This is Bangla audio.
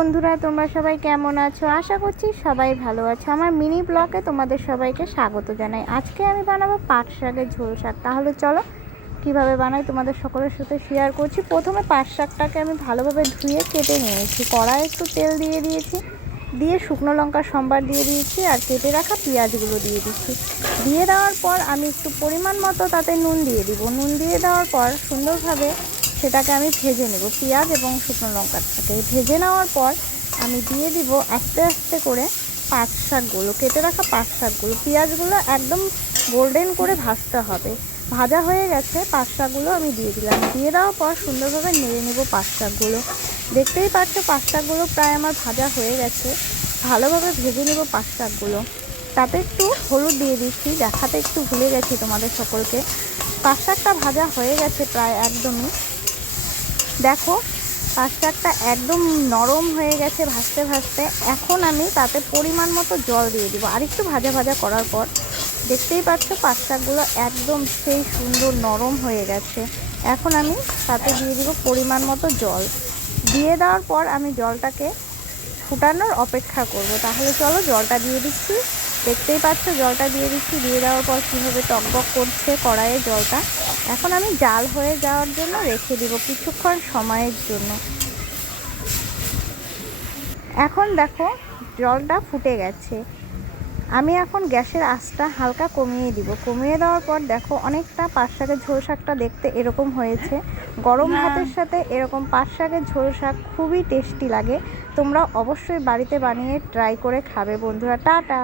বন্ধুরা, তোমরা সবাই কেমন আছো? আশা করছি সবাই ভালো আছো। আমার মিনি ব্লগে তোমাদের সবাইকে স্বাগত জানাই। আজকে আমি বানাবো পাট শাকের ঝোল শাক। তাহলে চলো কিভাবে বানাই তোমাদের সকলের সাথে শেয়ার করছি। প্রথমে পাট শাকটাকে আমি ভালোভাবে ধুয়ে কেটে নিয়েছি। কড়াই একটু তেল দিয়ে দিয়েছি, দিয়ে শুকনো লঙ্কা সম্বার দিয়ে দিয়েছি, আর কেটে রাখা পেঁয়াজগুলো দিয়ে দিচ্ছি। দিয়ে দেওয়ার পর আমি একটু পরিমাণ মতো তাতে নুন দিয়ে দিব। নুন দিয়ে দেওয়ার পর সুন্দরভাবে সেটাকে আমি ভেজে নেব। পেঁয়াজ এবং শুকনো লঙ্কাটাকে ভেজে নেওয়ার পর আমি দিয়ে দিব আস্তে আস্তে করে পাট শাকগুলো, কেটে রাখা পাট শাকগুলো। পেঁয়াজগুলো একদম গোল্ডেন করে ভাজতে হবে। ভাজা হয়ে গেছে, পাট শাকগুলো আমি দিয়ে দিলাম। দিয়ে দেওয়ার পর সুন্দরভাবে নেড়ে নেব পাট শাকগুলো। দেখতেই পাচ্ছ পাট শাকগুলো প্রায় আমার ভাজা হয়ে গেছে। ভালোভাবে ভেজে নেব পাট শাকগুলো। তাতে একটু হলুদ দিয়ে দিচ্ছি, দেখাতে একটু ভুলে গেছি তোমাদের সকলকে। পাট শাকটা ভাজা হয়ে গেছে প্রায় একদমই। দেখো পাট শাকটা একদম নরম হয়ে গেছে ভাজতে ভাজতে। এখন আমি তাতে পরিমাণ মতো জল দিয়ে দিব। আর একটু ভাজা ভাজা করার পর দেখতেই পাচ্ছ পাট শাকগুলো একদম সেই সুন্দর নরম হয়ে গেছে। এখন আমি তাতে দিয়ে দিব পরিমাণ মতো জল। দিয়ে দেওয়ার পর আমি জলটাকে ফুটানোর অপেক্ষা করব। তাহলে চলো জলটা দিয়ে দিচ্ছি। দেখতেই পাচ্ছ জলটা দিয়ে দিচ্ছি। দিয়ে দেওয়ার পর কীভাবে টকবক করছে কড়াইয়ে জলটা। এখন আমি জাল হয়ে যাওয়ার জন্য রেখে দিব কিছুক্ষণ সময়ের জন্য। এখন দেখো জলটা ফুটে গেছে। আমি এখন গ্যাসের আঁচটা হালকা কমিয়ে দিব। কমিয়ে দেওয়ার পর দেখো অনেকটা পাট শাকের ঝোল শাকটা দেখতে এরকম হয়েছে। গরম ভাতের সাথে এরকম পাট শাকের ঝোল শাক খুবই টেস্টি লাগে। তোমরা অবশ্যই বাড়িতে বানিয়ে ট্রাই করে খাবে বন্ধুরা। টাটা।